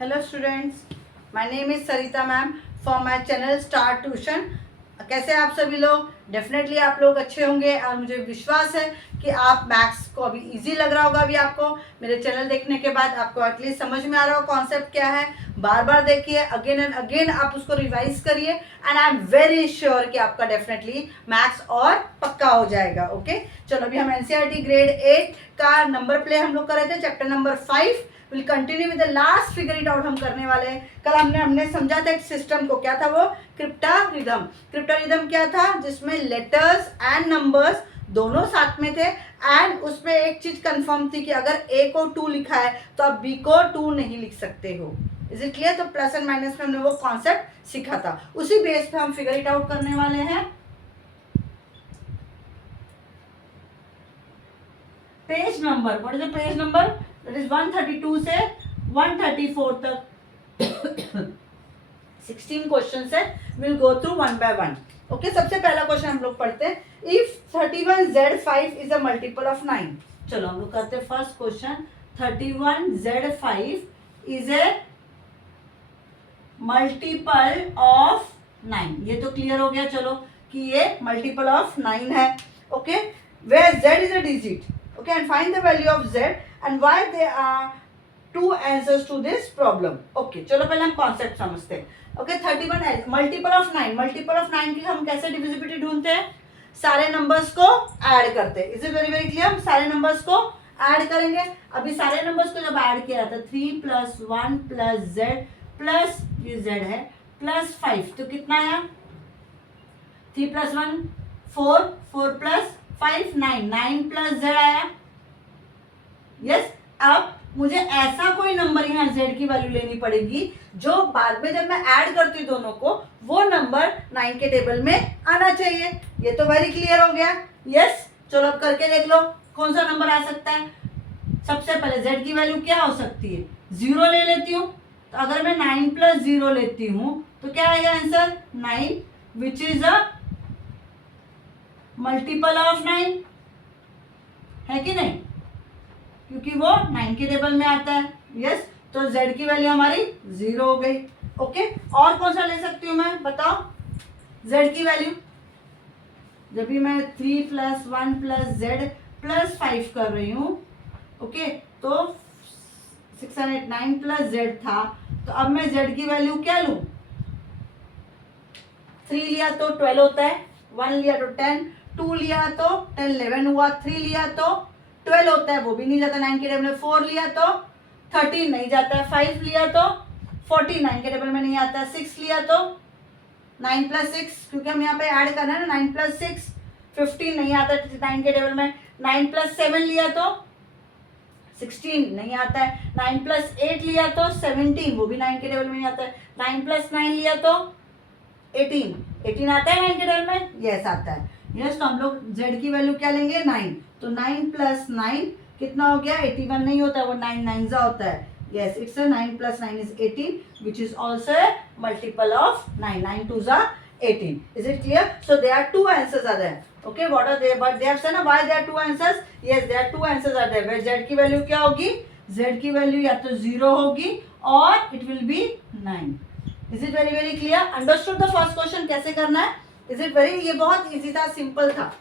Hello students, my name is Sarita ma'am from my channel Star Tuition. कैसे आप सभी लोग? डेफिनेटली आप लोग अच्छे होंगे और मुझे विश्वास है कि आप मैथ्स को अभी इजी लग रहा होगा। अभी आपको मेरे चैनल देखने के बाद आपको एटलीस्ट समझ में आ रहा हो कॉन्सेप्ट क्या है। बार बार देखिए, अगेन एंड अगेन आप उसको रिवाइज करिए and I am very sure कि आपका डेफिनेटली मैथ्स और पक्का हो जाएगा। ओके, चलो अभी हम एनसीईआरटी ग्रेड 8 का नंबर प्ले हम लोग कर रहे थे, chapter number 5। Will continue with the last figure it out हम करने वाले हैं। कल हमने समझा था एक सिस्टम को, क्या था वो? क्रिप्टारिदम। क्रिप्टारिदम क्या था? जिसमें लेटर्स एंड नंबर्स दोनों साथ में थे एंड उसमें एक चीज कंफर्म थी कि अगर ए को 2 लिखा है तो आप बी को 2 नहीं लिख सकते हो। Is it clear? तो प्लस एंड माइनस में हमने वो कॉन्सेप्ट सीखा था, उसी बेस पे हम फिगर इट आउट करने वाले हैं। Page number, what is the page number? That is 132 से 134 तक 16 क्वेश्चन है। Will go through one by one. Okay, सबसे पहला क्वेश्चन हम लोग पढ़ते हैं। If 31z5 is a multiple of 9। चलो हम लोग करते हैं first question. 31z5 is a multiple of 9। ये तो क्लियर हो गया, चलो कि ये मल्टीपल ऑफ 9 है। Okay, where z is a digit. Okay, and find the value of z and why they are two answers to this problem. Okay, चलो पहले हम कॉन्सेप्ट समझते हैं। Okay, 31 multiple of 9। Multiple of 9 की हम कैसे divisibility ढूंढते हैं? सारे नंबर्स को ऐड करते हैं। Is it very very clear? हम सारे नंबर्स को ऐड करेंगे। अभी सारे नंबर्स को जब ऐड किया था 3 + 1 + z प्लस ये z है प्लस 5, तो कितना आया? 3 + 1 4, 4 + 5 9, 9 + z आया। यस, अब मुझे ऐसा कोई नंबर यहाँ z की वैल्यू लेनी पड़ेगी जो बाद में जब मैं ऐड करती हूँ दोनों को, वो नंबर 9 के टेबल में आना चाहिए। ये तो वेरी क्लियर हो गया। यस, चलो अब करके देख लो कौन सा नंबर आ सकता है। सबसे पहले z की वैल्यू क्या हो सकती है? 0 ले लेती हूँ। तो अगर मैं 9 + 0 लेती हूँ तो क्या आएगा answer? 9, which is a multiple of 9, है कि नहीं? क्योंकि वो 9 के टेबल में आता है। यस, तो z की वैल्यू हमारी 0 हो गई। ओके, और कौन सा ले सकती हूँ मैं, बताओ? z की वैल्यू जब भी मैं 3 + 1 + z + 5 कर रही हूँ, ओके, तो 6 और 8 9 + z था, तो अब मैं z की वैल्यू क्या लूँ? 3 लिया तो 12 होता है, 1 लिया तो 10, 2 लिया तो 10 11 हुआ, 3 लिया तो 12 होता है, वो भी नहीं जाता 9 के टेबल में। 4 लिया तो 13 नहीं जाता है, 5 लिया तो 14 9 के टेबल में नहीं आता है, 6 लिया तो 9 + 6, क्योंकि हम यहाँ पे ऐड करना है ना, 9 + 6 15 नहीं आता 9 के टेबल में। 9 + 7 लिया तो 16 नहीं आता है, 9 + 8 लिया तो 17, वो भी 9 के टेबल में नहीं आता है। 9 + 9 लिया तो 18, 18 आता है 9 के टेबल में? यस आता है। यस, तो हम लोग z की वैल्यू क्या लेंगे? 9। तो 9 + 9 कितना हो गया? 81 नहीं होता है, वो 9 9 होता है। Yes, it's 9 + 9 is 18, which is also a multiple of 9. 9 2s are 18. Is it clear? So there are two answers are there. Okay, what are they? But they have said why there are two answers? Yes, there are two answers are there. Where z की value क्या होगी? z की value या तो 0 होगी और it will be 9. Is it very very clear? Understood the first question कैसे करना है? Is it very? ये बहुत easy था, simple था।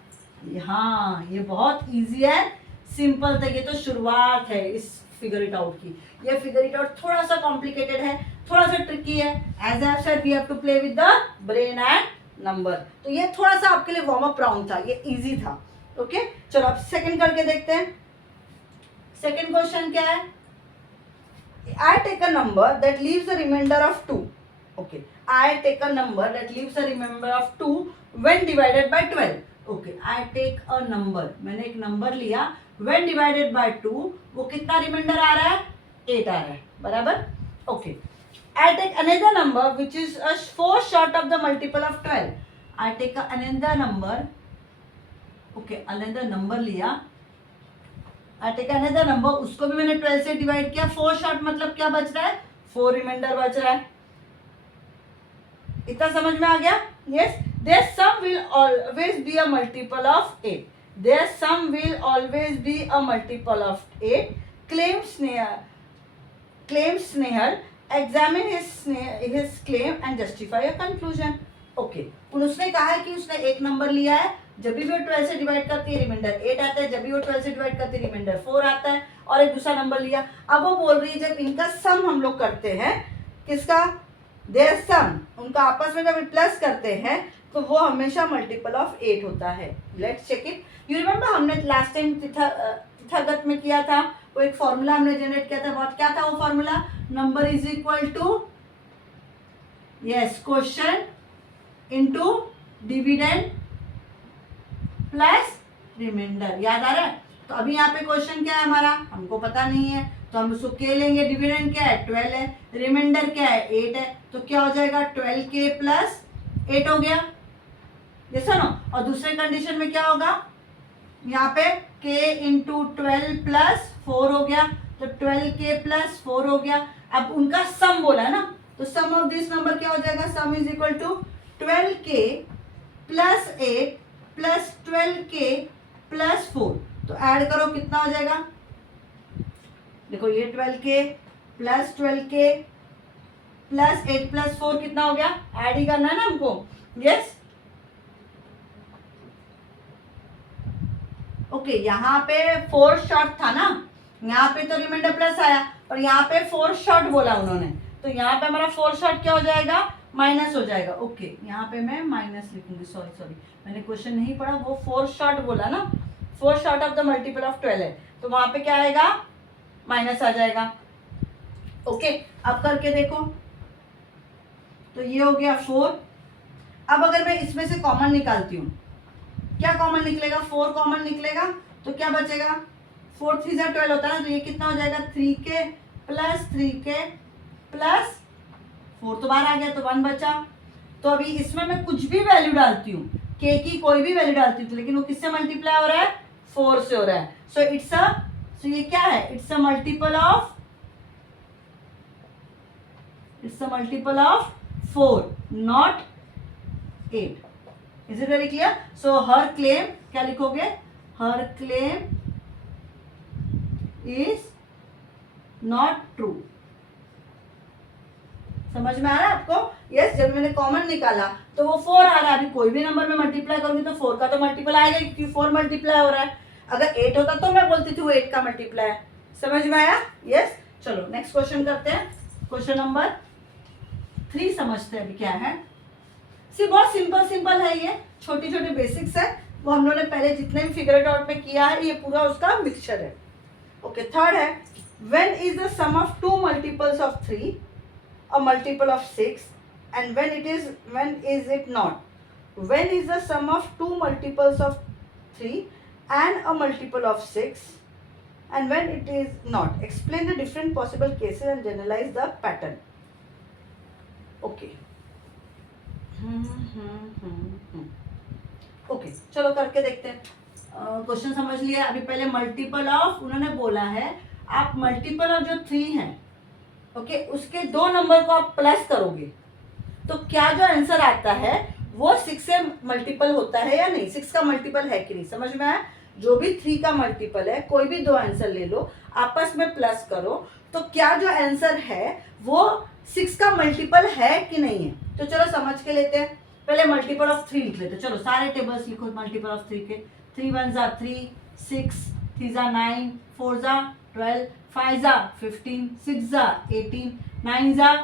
हाँ, ये बहुत easy है, simple था। ये तो शुरुआत है इस फिगर इट आउट की। ये फिगर इट आउट थोड़ा सा कॉम्प्लिकेटेड है, थोड़ा सा ट्रिकी है। As I said we have to play with the brain and number. तो ये थोड़ा सा आपके लिए वार्म अप राउंड था, ये इजी था। ओके, चलो अब सेकंड करके देखते हैं। सेकंड क्वेश्चन क्या है? I take a number that leaves a remainder of 2. Okay, I take a number that leaves a remainder of 2 when divided by 12. Okay, I take a number, मैंने एक number लिया, when divided by 2 वो कितना reminder आ रहा है? 8 आ रहा है, बराबर? Okay, I take another number which is a 4 short of the multiple of 12. I take another number, okay, another number लिया, I take another number, उसको भी मैंने 12 से डिवाइड किया। 4 शॉर्ट मतलब क्या बच रहा है? 4 रिमाइंडर बच रहा है। इतना समझ में आ गया? Yes, their sum will always be a multiple of 8. Their sum will always be a multiple of 8. Claims Snehal examine his claim and justify a conclusion. Okay, उसने कहा है कि उसने एक नंबर लिया है, जब भी वो 12 से डिवाइड करती है रिमाइंडर 8 आता है, जब भी वो 12 से डिवाइड करती है रिमाइंडर 4 आता है, और एक दूसरा नंबर लिया। अब वो बोल रही है जब इनका सम हम लोग करते हैं, किसका, देयर सम, उनका आपस में जब प्लस करते हैं तो वो हमेशा मल्टीपल ऑफ 8 होता है। Let's check it. You remember हमने लास्ट टाइम तथागत में किया था, वो एक फॉर्मूला हमने जनरेट किया था, बहुत क्या था वो formula, number is equal to, yes, question into dividend plus remainder, याद आ रहा है। तो अभी यहाँ पे क्वेश्चन क्या है हमारा, हमको पता नहीं है, तो हम उसको के लेंगे, डिविडेंड क्या है 12 है, रिमाइंडर क्या है 8 है, तो क्या हो जाएगा 12k प्लस 8 हो गया, ये सुनो। और दूसरे कंडीशन में क्या होगा, यहाँ पे k इंटू 12 प्लस 4 हो गया, तो 12k प्लस 4 हो गया। अब उनका सम बोला है ना, तो सम ऑफ दिस नंबर क्या हो जाएगा, sum is equal to 12k plus 8 plus 12k plus 4, तो ऐड करो कितना हो जाएगा, देखो ये 12k plus 12k plus 8 plus 4 कितना हो गया, ऐड ही करना है ना हमको, यस। ओके, यहाँ पे 4 शॉर्ट था ना, यहाँ पे तो रिमाइंडर प्लस आया, और यहाँ पे 4 शॉर्ट बोला उन्होंने, तो यहाँ पे हमारा 4 शॉर्ट क्या हो जाएगा, माइनस हो जाएगा। ओके, यहाँ पे मैं माइनस लिखूंगी, सॉरी मैंने क्वेश्चन नहीं पढ़ा, वो 4 शॉर्ट बोला ना, 4 short of the multiple of 12 है, तो वहां पे क्या आएगा, माइनस आ जाएगा। ओके, अब करके देखो, तो ये हो गया 4। अब अगर मैं इसमें से कॉमन निकालती हूँ, क्या कॉमन निकलेगा, 4 कॉमन निकलेगा, तो क्या बचेगा, 4 3 12 होता है ना, तो ये कितना हो जाएगा 3k प्लस 3k प्लस 4, तो बाहर आ गया, तो 1 बचा। तो अभी इसमें मैं कुछ भी वैल्यू डालती हूँ, k की कोई भी वैल्यू डालती हूँ, लेकिन वो किससे मल्टीप्लाई हो रहा है, 4 से हो रहा है। सो ये क्या है, it's a multiple of 4 not 8। Is it very clear. So her claim, क्या लिखोगे, हर क्लेम इज नॉट ट्रू। समझ में आ रहा है आपको, यस। जब मैंने कॉमन निकाला तो वो 4 आ रहा है, अभी कोई भी नंबर में मल्टीप्लाई करूंगी तो 4 का तो मल्टीपल आएगा, क्योंकि 4 मल्टीप्लाई हो रहा है। अगर 8 होता तो मैं बोलती थी वो 8 का मल्टीप्लाई है। समझ में आया, यस। चलो नेक्स्ट क्वेश्चन करते हैं, क्वेश्चन नंबर 3 समझते हैं अभी क्या है। बहुत सिंपल है, ये छोटी छोटी बेसिक्स है, वो हम लोगों ने पहले जितने भी फिगर इट आउट में किया है, ये पूरा उसका मिक्सचर है। ओके, थर्ड है, when is the sum of 2 multiples of 3 a multiple of 6, and when is it not, when is the sum of 2 multiples of 3 and a multiple of 6, and when it is not, explain the different possible cases and generalize the pattern. Okay. Okay, चलो करके देखते हैं। Question समझ लिया। अभी पहले multiple of उन्होंने बोला है, आप मल्टीपल ऑफ जो 3 है, ओके, उसके 2 नंबर को आप प्लस करोगे तो क्या जो आंसर आता है वो 6 से मल्टीपल होता है या नहीं, 6 का मल्टीपल है कि नहीं। समझ में आया, जो भी 3 का मल्टीपल है, कोई भी 2 आंसर ले लो, आपस में प्लस करो, तो क्या जो आंसर है वो 6 का मल्टीपल है कि नहीं है। तो चलो समझ के लेते हैं, पहले मल्टीपल ऑफ 3 लिख लेते हैं। चलो सारे टेबल्स लिखो मल्टीपल ऑफ 3 के। 3 1 जा 3, 6 3 जा 9, 4 जा 12, 5 जा 15, 6 जा 18, 9 जा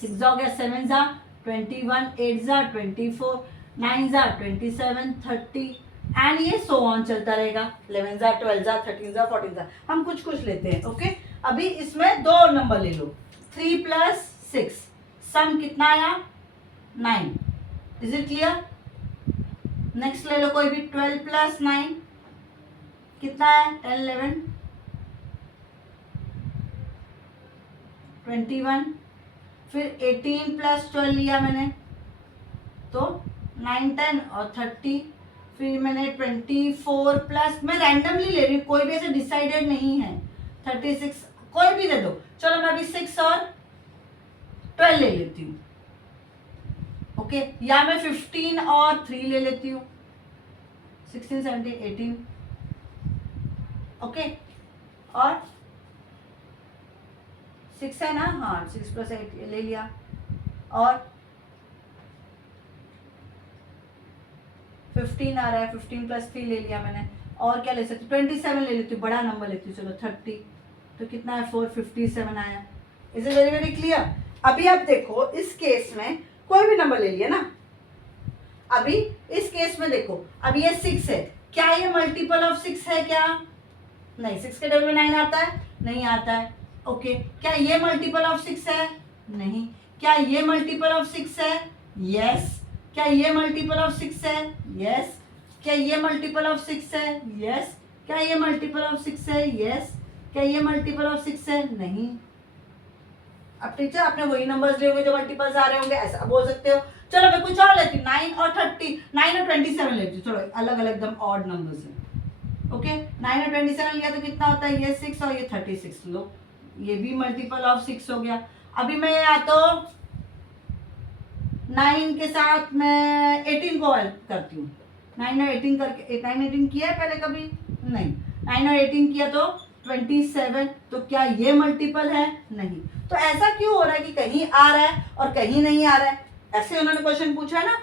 6 जा हो गया, 7 जा 21, 8 जा 24, 9 जा 27, 30 एंड ये सो ऑन चलता रहेगा। 11 जा 12 जा 13 जा 14 जा। हम कुछ लेते हैं। ओके, अभी इसमें 2 नंबर ले लो, 3 प्लस 6, सम कितना आया 9। Is it clear. नेक्स्ट ले लो कोई भी, 12 प्लस 9 कितना है 10 11 21, फिर 18 प्लस 12 लिया मैंने तो 9 10 और 30, फिर मैंने 24 प्लस, मैं रैंडमली ले रही हूँ, कोई भी ऐसे डिसाइडेड नहीं है, 36 कोई भी दे दो। चलो मैं अभी 6 और 12 ले लेती हूँ। ओके, या मैं 15 और 3 ले लेती हूँ, 16 17 18। ओके, और 6 है ना, हाँ 6 + 8 ले लिया, और 15 आ रहा है, 15 + 3 ले लिया मैंने, और क्या ले सकती, 27 ले लेती हूँ, बड़ा नंबर लेती हूँ, चलो 30, तो कितना है 457 आया। Is it very very clear. अभी आप देखो इस केस में कोई भी नंबर ले लिया ना, अभी इस केस में देखो, अब ये 6 है, क्या ये मल्टीपल ऑफ 6 है क्या? नहीं। 6 के टेबल में 9 आता है? नहीं आता है। ओके, क्या ये मल्टीपल ऑफ 6 है? नहीं। क्या ये मल्टीपल ऑफ 6 है? यस। क्या ये मल्टीपल ऑफ 6 है? यस। क्या ये मल्टीपल ऑफ 6 है? यस। क्या ये मल्टीपल ऑफ 6 है? यस। क्या ये मल्टीपल ऑफ 6 है? नहीं। अब टीचर आपने वही नंबर्स लिए होंगे जो मल्टीपल्स आ रहे होंगे, ऐसा बोल सकते हो। चलो मैं कुछ और लेती हूँ, 9 और 30, 9 और 27 लेती हूँ, चलो अलग अलग एकदम ऑड नंबर्स हैं। ओके, 9 और 27 लिया तो कितना होता है, ये 6 और ये 36 लो, ये भी मल्टीपल ऑफ 6 हो गया। अभी मैं या तो 9 के साथ मैं 18 को ऐड करती हूँ, 9 और 18 करके, 9 18 किया है पहले कभी? नहीं। 9 और 18 किया तो 27, तो क्या ये मल्टीपल है? नहीं। तो ऐसा क्यों हो रहा है कि कहीं आ रहा है और कहीं नहीं आ रहा है? ऐसे उन्होंने क्वेश्चन पूछा है ना,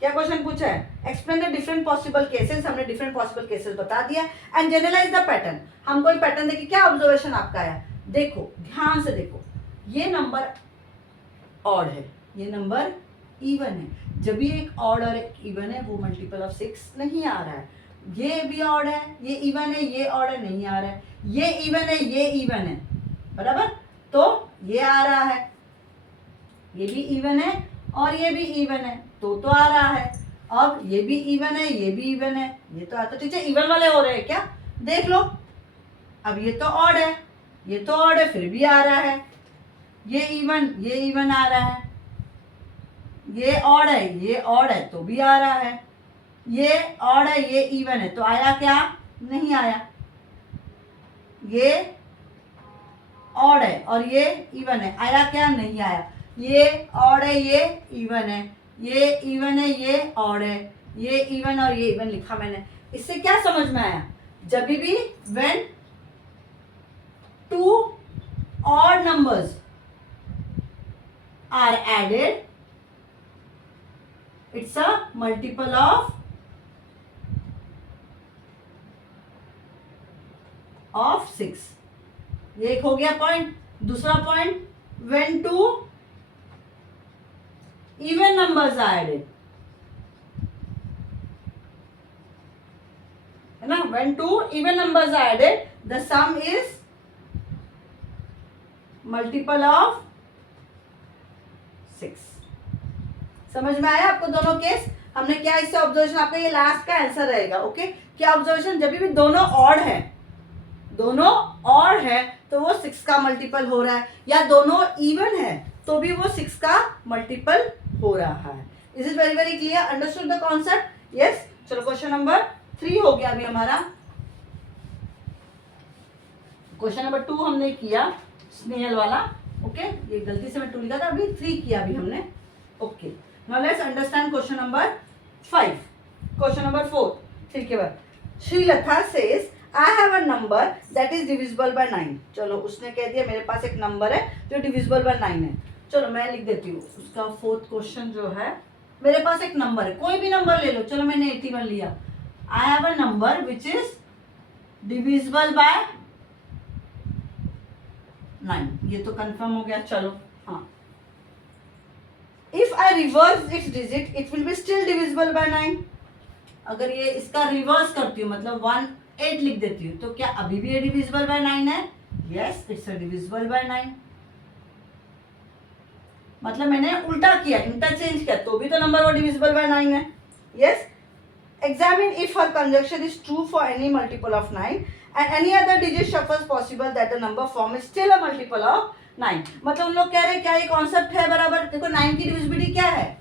क्या क्वेश्चन पूछा है, explain the different possible cases, हमने डिफरेंट पॉसिबल केसेस बता दिया, एंड जनरलाइज द पैटर्न। हम कोई पैटर्न देखिए, क्या ऑब्जर्वेशन आपका आया, देखो ध्यान से देखो, ये नंबर ऑड है, ये नंबर इवन है, जब भी एक ऑड और एक इवन है वो मल्टीपल ऑफ 6 नहीं आ रहा है। ये भी ऑड है, ये इवन है, ये ऑड है, नहीं आ रहा है। ये इवन है, ये इवन है, बराबर, तो ये आ रहा है, ये भी इवन है और ये भी इवन है, तो आ रहा है। अब ये भी इवन है, ये भी इवन है, ये तो आता, ठीक है, इवन वाले हो रहे हैं क्या, देख लो। अब ये तो ऑड है, ये तो ऑड है, फिर भी आ रहा है। ये इवन आ रहा है, ये ऑड है, ये ऑड है, तो भी आ रहा है। ये ऑड है, ये इवन है, तो आया क्या? नहीं आया। ये ऑड है और ये इवन है, आया क्या? नहीं आया। ये ऑड है, ये इवन है, ये इवन है, ये ऑड है, ये इवन और ये इवन लिखा मैंने। इससे क्या समझ में आया, जब भी when two odd numbers are added, it's a multiple of 6। ये एक हो गया पॉइंट। दूसरा point, when two even numbers are added, है ना, when two even numbers are added the sum is multiple of 6। समझ में आया आपको दोनों केस? हमने क्या इससे ऑब्जर्वेशन, आपका ये लास्ट का आंसर रहेगा। ओके, क्या ऑब्जर्वेशन, जब भी दोनों ऑड है, दोनों ऑड है तो वो 6 का मल्टीपल हो रहा है, या दोनों इवन है तो भी वो 6 का मल्टीपल हो रहा है। Is it very very clear, understood the concept? Yes. चलो क्वेश्चन नंबर 3 हो गया अभी हमारा। क्वेश्चन नंबर 2 हमने किया स्नेहल वाला, ओके, ये गलती से मैं 2 लिखा था, अभी 3 किया अभी हमने। Okay, now let's understand question number 5। Question number 4 ठीक है बाद, Srilata says I have a number that is divisible by 9। चलो उसने कह दिया मेरे पास एक नंबर है जो डिविजिबल बाय 9 है। चलो मैं लिख देती हूँ उसका 4th क्वेश्चन जो है, मेरे पास एक नंबर है, कोई भी नंबर ले लो, चलो मैंने 81 लिया। आई have a number which is divisible by 9, ये तो कंफर्म हो गया। चलो हाँ, if I reverse it's digit it will be still divisible by 9। अगर ये इसका रिवर्स करती हूँ, मतलब 18 लिख देती हूँ, तो क्या अभी भी ये डिविजिबल बाय 9 है? Yes, it's divisible by 9। मतलब मैंने उल्टा किया, इंटरचेंज किया, तो भी तो नंबर वो डिविजिबल बाय 9 है। Yes, examine if her conjunction is true for any multiple of 9 and any other digit shuffles possible that the number form is still a multiple of 9। मतलब हम लोग कह रहे हैं क्या ये कॉन्सेप्ट है बराबर। देखो 9 की डिविजिबिलिटी क्या है,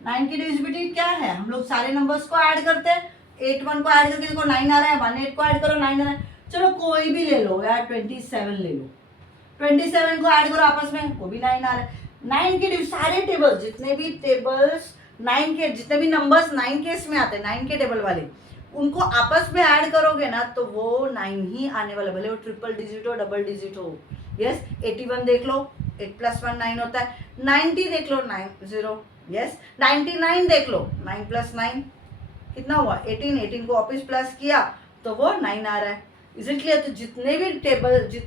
9 की डिविजिबिलिटी क्या है, हम लोग सारे नंबर्स को ऐड करते हैं, 81 को ऐड करके देखो 9 आ रहा है, 18 को ऐड करो 9 आ रहा है। चलो कोई भी ले लो यार, 27 ले लो, 27 को ऐड करो आपस में, वो भी 9 आ रहा है। 9 के सारे टेबल्स, जितने भी टेबल्स 9 के, जितने भी नंबर्स 9 के इसमें आते हैं, 9 के टेबल वाले, उनको आपस में ऐड करोगे ना तो वो 9 ही आने वाला, भले वो ट्रिपल डिजिट हो डबल डिजिट हो, यस 81 देख लो, 8 + 1 9 होता है। 90 देख लो, 9 0, यस 99 देख लो, 9 + 9 कितना हुआ 18, 18 को वापस प्लस किया तो वो 9 आ रहा है। Is clear? तो जितने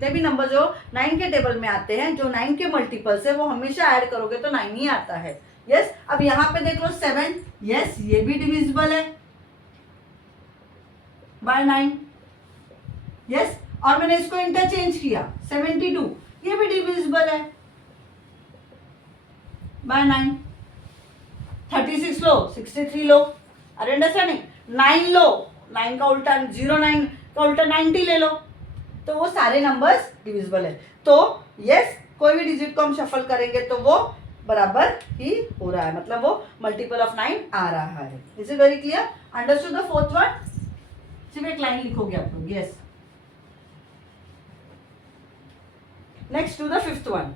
भी नंबर जो 9 के टेबल में आते हैं, जो 9 के मल्टीपल्स है, वो हमेशा ऐड करोगे तो 9 ही आता है। यस अब यहाँ पे देख लो 7, यस ये भी डिविजिबल है बाय 9, यस और मैंने इसको इंटरचेंज किया 72, ये भी डिविजिबल है बाय 9। 36 लो, 63 लो, अरे अंडरस्टैंडिंग? 9 लो, 9 का उल्टा 09 का उल्टा 90 ले लो, तो वो सारे नंबर्स डिविजिबल है। तो यस कोई भी डिजिट को हम शफल करेंगे तो वो बराबर ही हो रहा है, मतलब वो मल्टीपल ऑफ 9 आ रहा है। Is it very clear? Understood the fourth one? सिर्फ एक लाइन लिखोगे आप लोग। Yes next to the fifth one.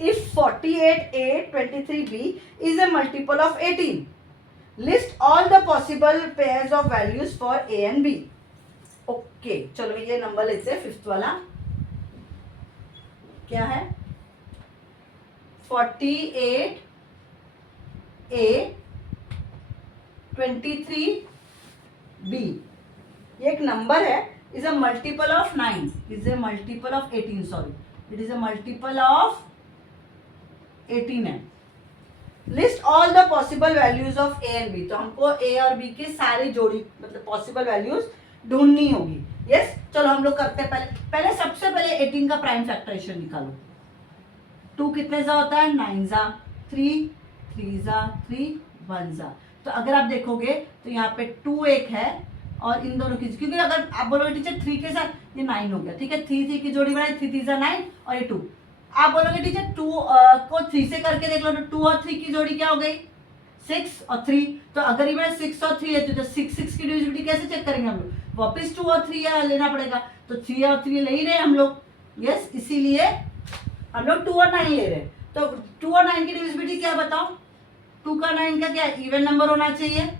If 48A 23B is a multiple of 18, list all the possible pairs of values for A and B. Okay, चलो ये number लेते हैं fifth वाला। क्या है? 48A 23B ये एक नंबर है, is a multiple of 9, is a multiple of 18, sorry, it is a multiple of 18 है। List all the possible values of A and B, तो हमको ए और बी के सारे जोड़ी मतलब पॉसिबल वैल्यूज ढूंढनी होगी। यस चलो हम लोग करते हैं। पहले सबसे पहले 18 का प्राइम फैक्टराइजेशन निकालो। 2 कितने जा होता है? 9 जा, 3 3 जा 3 1 जा। तो अगर आप देखोगे तो यहाँ पे 2 एक है और इन दोनों की, क्योंकि अगर आप बोलोगे टीचर 3 के साथ ये 9 हो गया, ठीक है 3 3 की जोड़ी बनाई, 3 3 जा 9 और ये 2। आप बोलोगे टीचर 2 को 3 से करके देख लो, तो 2 और 3 की जोड़ी क्या हो गई? 6 और 3। तो अगर ये मैं 6 और 3 लेती हूँ तो 6 6 की डिविजिबिलिटी कैसे चेक करेंगे हम लोग? वापस 2 और 3 लेना पड़ेगा, तो 3 और 3 ले ही रहे हम लोग। यस इसीलिए हम लोग 2 और 9 ले रहे हैं। तो 2 और 9 की डिविजिबिलिटी क्या बताओ? 2 का 9 का क्या है? इवन नंबर होना चाहिए।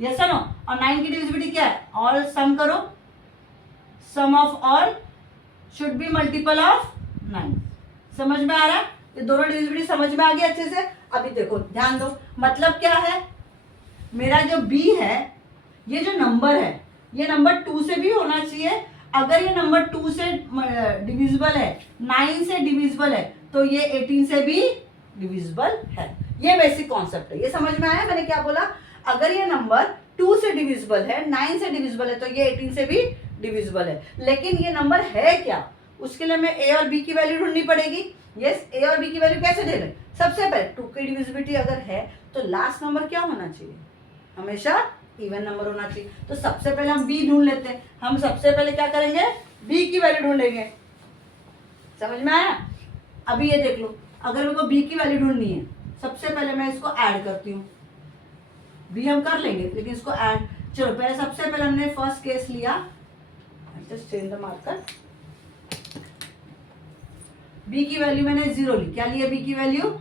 Yes no? और 9 की डिविजिबिलिटी क्या है? ऑल सम करो, sum of all should be multiple of 9। समझ में आ रहा है? ये दोनों डिविजिबिलिटी समझ में आ गई अच्छे से? अभी देखो ध्यान दो, मतलब क्या है, मेरा जो b है, ये जो नंबर है, ये नंबर 2 से भी होना चाहिए। अगर ये नंबर 2 से डिविजिबल है, 9 से डिविजिबल है, तो ये 18 से भी डिविजिबल है। ये बेसिक कॉन्सेप्ट है, ये समझ में आया मैंने क्या बोला? अगर ये नंबर 2 से डिविजिबल है, 9 से डिविजिबल है, तो ये 18 से भी डिविजिबल है। लेकिन ये नंबर है क्या, उसके लिए मैं ए और बी की वैल्यू ढूंढनी पड़ेगी। यस ए और बी की वैल्यू कैसे दे रहे? सबसे पहले 2 की डिविजिबिलिटी अगर है तो लास्ट नंबर क्या होना चाहिए? हमेशा इवन नंबर होना चाहिए। तो सबसे पहले हम बी ढूंढ लेते हैं। हम सबसे पहले क्या करेंगे? बी की वैल्यू ढूंढेंगे। समझ में आया? अभी ये देख लो, अगर मेरे को बी की वैल्यू ढूंढनी है, सबसे पहले मैं इसको ऐड करती हूँ। बी हम कर लेंगे लेकिन इसको ऐड, चलो पहले सबसे पहले हमने फर्स्ट केस लिया, just change the marker. B की वैल्यू मैंने 0 ली। क्या लिया? बी की वैल्यू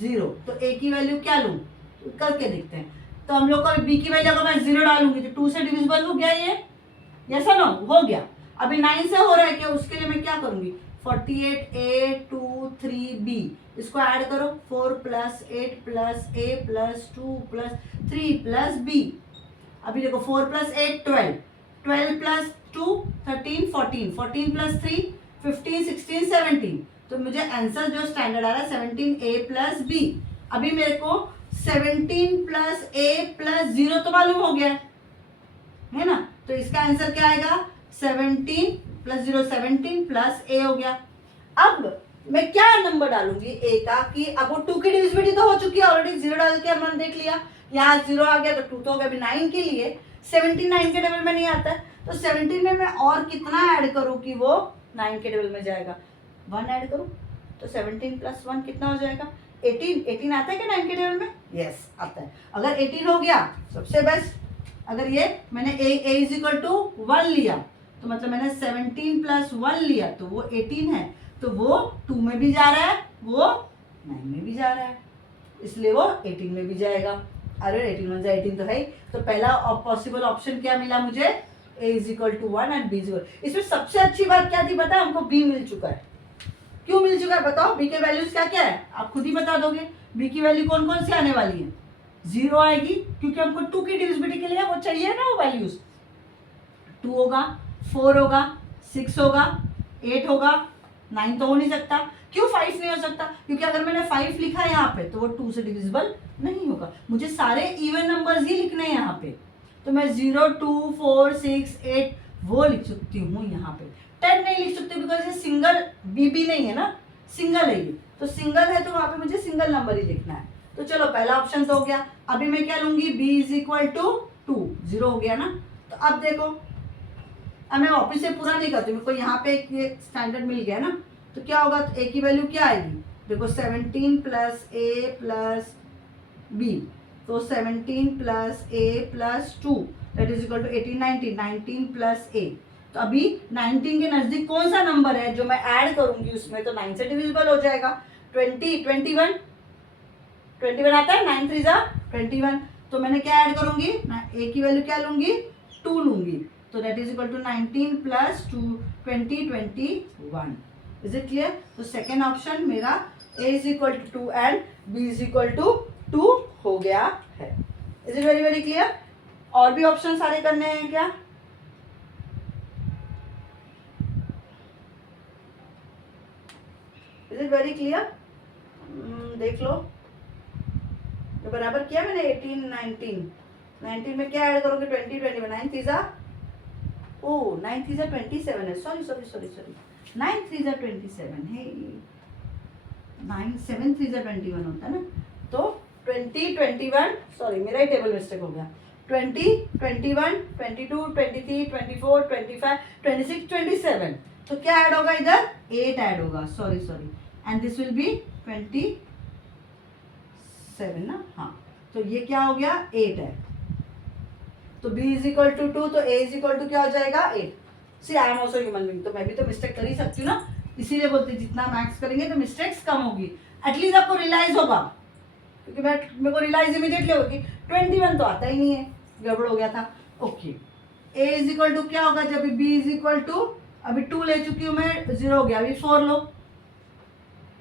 0। तो ए की वैल्यू क्या लूं? तो करके देखते हैं। तो हम लोग को बी की वैल्यू अगर मैं 0 डालूंगी तो 2 से डिविजिबल हो गया ये, यस और नो? हो गया। अभी 9 से हो रहा है क्या? उसके लिए मैं क्या करूंगी? 48A 2 3B इसको ऐड करो, 4 + 8 + A + 2 + 3 + B। अभी देखो 4 + 8 12, 12 + 2 13 14, 14 + 3 15 16 17। तो मुझे आंसर जो स्टैंडर्ड आ रहा है 17A + B। अभी मेरे को 17 + A + 0 तो मालूम हो गया है ना? तो इसका आंसर क्या आएगा? 17 + 0 17 + A हो गया। अब मैं क्या नंबर डालूंगी ए का कि अब वो 2 की डिविजिबिलिटी तो हो चुकी है ऑलरेडी, 0 डाल के हमने देख लिया, यहाँ 0 आ गया तो 2 तो हो गया। अभी 9 के लिए 17 9 के टेबल में नहीं आता है, तो 17 में मैं और कितना ऐड करूं कि वो 9 के टेबल में जाएगा? 1 ऐड करूं तो 17 + 1 कितना हो जाएगा? 18। 18 आता है क्या 9 के टेबल में? यस आता है। अगर 18 हो गया सबसे बेस्ट। अगर ये मैंने a = 1 लिया तो मतलब मैंने 17 + 1 लिया तो वो 18 है, तो वो 2 में भी जा रहा है, वो 9 में भी जा रहा है, इसलिए वो 18 में भी जाएगा। अरे 18 1 18 तो है ही। तो पहला पॉसिबल ऑप्शन क्या मिला मुझे? a is equal to 1 and b is equal. इसमें सबसे अच्छी बात क्या थी पता है हमको, b मिल चुका है। क्यों मिल चुका है बताओ, b के वैल्यूज क्या क्या है आप खुद ही बता दोगे। b की वैल्यू कौन कौन सी आने वाली है, 0 आएगी क्योंकि हमको 2 की डिविजिबिलिटी के लिए वो चाहिए ना वो वैल्यूज। 2 होगा, 4 होगा, 6 होगा, 8 होगा, 9 तो हो नहीं सकता। क्यों 5 नहीं हो सकता, क्योंकि अगर मैंने 5 लिखा है यहाँ पे तो वो 2 से डिविजिबल नहीं होगा। मुझे सारे इवन नंबर्स ही लिखने हैं यहाँ पे, तो मैं 0, 2, 4, 6, 8 वो लिख सकती हूँ यहाँ पे। 10 नहीं लिख सकती बिकॉज ये सिंगल बीबी नहीं है ना, सिंगल है ये, तो सिंगल है तो वहाँ पे मुझे सिंगल नंबर ही लिखना है। तो चलो पहला ऑप्शन तो हो गया। अभी मैं क्या लूंगी, b इज इक्वल टू 2, 0 हो गया ना। तो अब देखो, अब मैं वापिस से पूरा नहीं करती, मेरे को यहाँ पे एक ये स्टैंडर्ड मिल गया ना, तो क्या होगा, तो a की वैल्यू क्या आएगी, देखो 17 प्लस a प्लस b, तो 17 plus a plus 2 that is equal to 18, 19, 19 plus a। तो अभी 19 के नजदीक कौन सा नंबर है जो मैं ऐड करूंगी उसमें, तो 9 से डिविजिबल हो जाएगा। 20, 21 आता है, 9 3 जा 21, तो मैंने क्या ऐड करूंगी, a की वैल्यू क्या लूंगी, 2 लूंगी, तो that is equal to 19 plus 2 20 21। Is it clear. तो सेकेंड ऑप्शन मेरा a is equal to 2 and b is equal to 2 हो गया है। Is it very very clear. और भी ऑप्शन सारे करने हैं क्या, इज इट वेरी क्लियर। देख लो तो बराबर किया मैंने 18 19 में क्या ऐड करोगे, 20 21, 9 3 जा 27 है, सॉरी 9 3 जा 27 है, 9 7 3 जा 21 होता है ना, तो 20 21, सॉरी मेरा ही टेबल मिस्टेक हो गया, 20 21 22 23 24 25 26 27, तो क्या ऐड होगा इधर, 8 ऐड होगा, sorry and this will be 27 ना, हाँ, तो ये क्या हो गया 8 है, तो b इज इक्वल टू 2, तो a इज इक्वल टू क्या हो जाएगा 8। See I am also human being, तो मैं भी तो मिस्टेक कर ही सकती हूँ ना, इसीलिए बोलते जितना मैथ्स करेंगे तो मिस्टेक्स कम होगी, एटलीस्ट आपको रियलाइज होगा, क्योंकि मेरे को रियलाइज इमीडिएटली होगी 21 तो आता ही नहीं है, गड़बड़ हो गया था। Okay, a is equal to क्या होगा, जब b इज इक्वल टू, अभी 2 ले चुकी हूँ मैं, 0 हो गया, अभी 4 लो,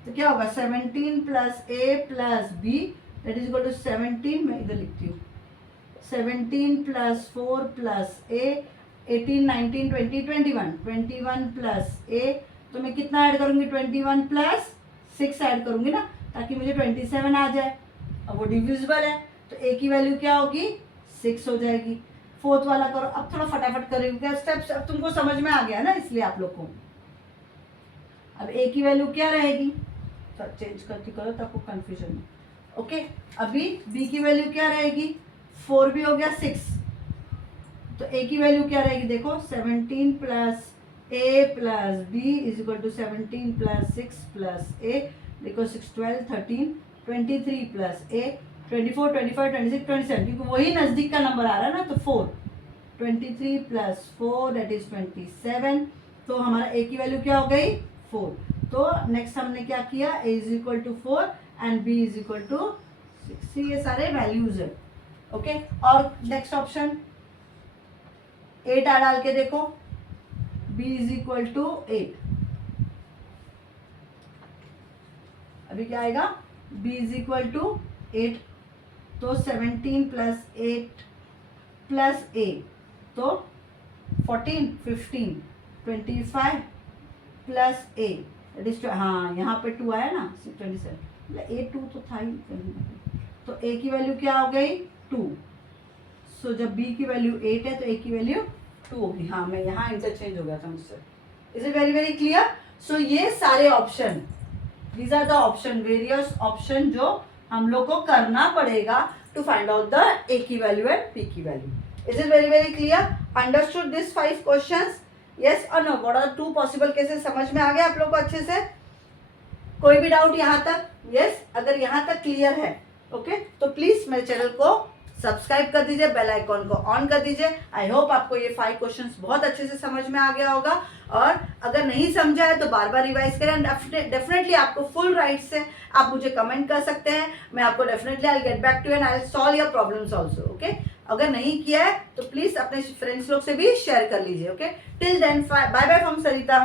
तो क्या होगा 17 plus a plus b that is equal to 17, मैं इधर लिखती हूँ 17 plus 4 plus a, 18 19 20 21 plus a, तो मैं कितना ऐड करूंगी 21 प्लस 6 ऐड करूंगी ना, ताकि मुझे 27 आ जाए। अब वो डिविजिबल है तो a की वैल्यू क्या होगी 6 हो जाएगी। फोर्थ वाला करो, अब थोड़ा फटाफट करेंगे स्टेप्स, अब तुमको समझ में आ गया ना, इसलिए आप लोग को अब a की वैल्यू क्या रहेगी, तो चेंज करती करो तो आपको कंफ्यूजन है। ओके, अभी b की वैल्यू क्या रहेगी, 4 भी हो गया 6, तो a की वैल्यू क्या रहेगी, देखो 17 plus a plus b is equal to 17 plus 6 plus a, देखो 6 12 13 23 प्लस a 24 25 26 27, क्योंकि वही नजदीक का नंबर आ रहा है ना, तो 4 23 प्लस 4 दैट इज 27, तो हमारा a की वैल्यू क्या हो गई 4। तो नेक्स्ट हमने क्या किया, a is equal to 4 and b is equal to 6, ये सारे वैल्यूज है। ओके, और नेक्स्ट ऑप्शन 8 डाल के देखो, b इज इक्वल टू 8, अभी क्या आएगा b इज इक्वल टू 8, तो 17 प्लस 8 प्लस a, तो 14 15 25 प्लस a दैट इज, हाँ यहाँ पे 2 आया ना 27, a 2 तो था ही, तो a की वैल्यू क्या हो गई 2, सो जब b की वैल्यू 8 है तो a की वैल्यू 2 होगी। हाँ, मैं यहाँ इंटरचेंज हो गया था मुझसे। Is it very very clear. So ये सारे option, these are the option, various option जो हम लोग को करना पड़ेगा to find out the a की वैल्यू एंड p की value. Is it very very clear, understood this 5 questions, yes और no, what are 2 possible cases, समझ में आ गया आप लोग को अच्छे से, कोई भी डाउट यहाँ तक, यस अगर यहाँ तक क्लियर है ओके, तो प्लीज मेरे चैनल को सब्सक्राइब कर दीजिए, बेल आइकॉन को ऑन कर दीजिए। आई होप आपको ये 5 क्वेश्चंस बहुत अच्छे से समझ में आ गया होगा, और अगर नहीं समझा है तो बार बार रिवाइज करें, डेफिनेटली आपको फुल राइट से आप मुझे कमेंट कर सकते हैं, मैं आपको definitely I get back to and I solve your problems also. Okay, अगर नहीं किया है तो प्लीज अपने फ्रेंड्स लोग से भी शेयर कर लीजिए. Okay, till then bye bye from Sarita.